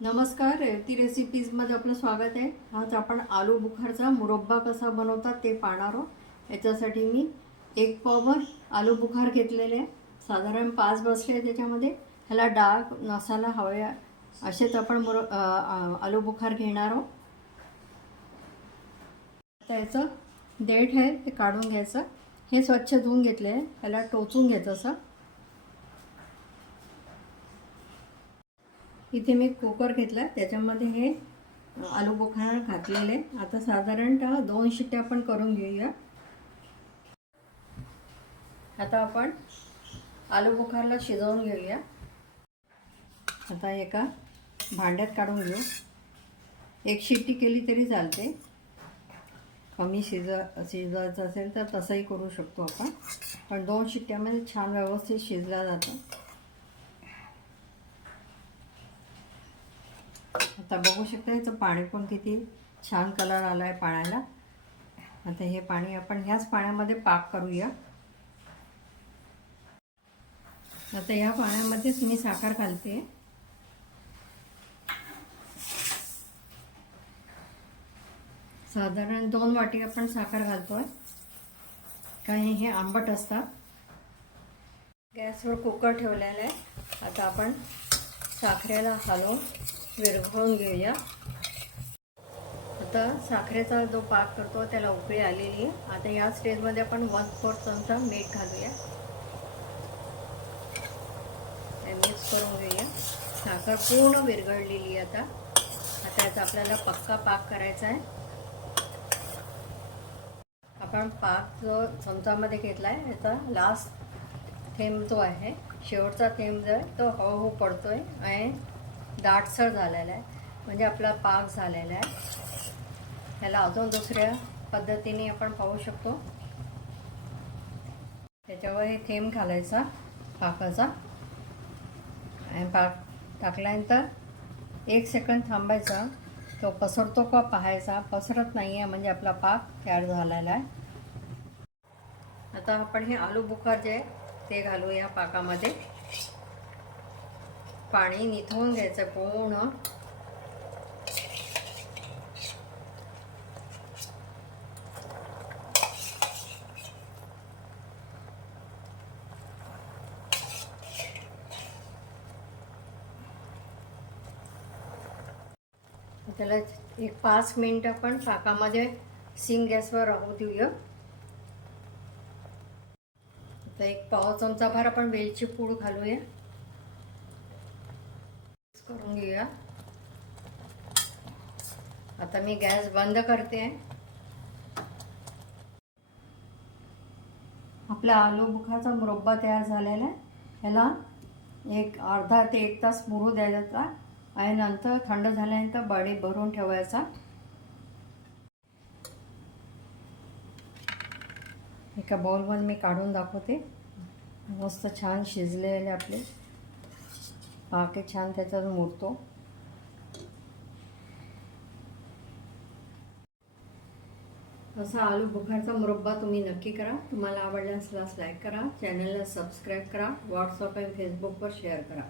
नमस्कार, रेवती रेसिपीजमध्ये आपलं स्वागत आहे। आज आपण आलू बुखारचा मुरब्बा कसा बनवतात ते पाहणार आहोत। याच्यासाठी मी 1 पावभर आलू बुखार घेतलेले आहे। साधारण 5 बसले आहे त्याच्यामध्ये। ह्याला डाळ मसाला हवे असेच आपण आलू बुखार घेणार आहोत। आता याचं देठ आहे ते काढून घ्यायचं। हे स्वच्छ धुवून घेतले आहे। ह्याला टोचून घ्यायचं असं। इथे मी कुकर घेतला, त्याच्यामध्ये हे आलू बुखार घातलेले। आता साधारणतः 2 शिट्ट्या आपण करून घेऊया। आता आपण आलू बुखारला शिजवून घेऊया। आता एका भांड्यात काढून घेऊ। 1 शिट्टी केली तरी चालते। कमी शिजवायचं असेल तर तसंही करू शकतो आपण, पण 2 शिट्ट्यामध्ये छान व्यवस्थित शिजला जातो। आता बघू शकता याचं पाणी पण किती छान कलर आला आहे पाण्याला। आता हे पाणी आपण ह्याच पाण्यामध्ये पाक करूया। आता या पाण्यामध्येच मी साखर घालते। साधारण 2 वाटी आपण साखर घालतोय, कारण हे आंबट असतात। गॅसवर कुकर ठेवलेला आहे। आता आपण साखरेला हलवून विरघळून घेऊया। आता साखरेचा जो पाक करतो त्याला उकळी आलेली आहे। आता या स्टेजमध्ये आपण 1/4 चमचा मीठ घालूया। मिक्स करून घेऊया। साखर पूर्ण विरघळलेली आहे। आता याचा आपल्याला पक्का पाक करायचा आहे। आपण पाक जो चमचामध्ये घेतला आहे याचा लास्ट थेंब जो आहे, शेवटचा थेंब जो आहे तो हळूहळू पडतोय आणि दाटसर झालेला आहे, म्हणजे आपला पाक झालेला आहे। याला अजून दुसऱ्या पद्धतीने आपण पाहू शकतो। त्याच्यावर हे थेंब घालायचा पाकाचा आणि पाक टाकल्यानंतर 1 सेकंद थांबायचा। तो पसरतो का पाहायचा। पसरत नाही आहे म्हणजे आपला पाक तयार झालेला आहे। आता आपण हे आलू बुखार जे आहे ते घालूया पाकामध्ये। पाणी निथळून घ्यायचं पूर्ण। त्याला 1-5 मिनिट आपण पाकामध्ये सिम गॅसवर राहू देऊया। आता 1 पाव चमचा भर आपण वेलची पूड घालूया, करून घेऊया। आता मी गॅस बंद करते। आपला आलू बुखारचा मुरब्बा तयार झालेला आहे। ह्याला अर्धा ते 1 तास मुरू द्यायचा आणि नंतर थंड झाल्यानंतर बडी भरून ठेवायचा। एका बाउलमध्ये मी काढून दाखवते। मस्त छान शिजलेले आपले पाक छान त्याच्यात मुरतो। असा आलू बुखारचा मुरब्बा तुम्ही नक्की करा। तुम्हाला आवडल्यास लाईक करा, चॅनलला सबस्क्राईब करा, व्हॉट्सअप आणि फेसबुकवर शेअर करा।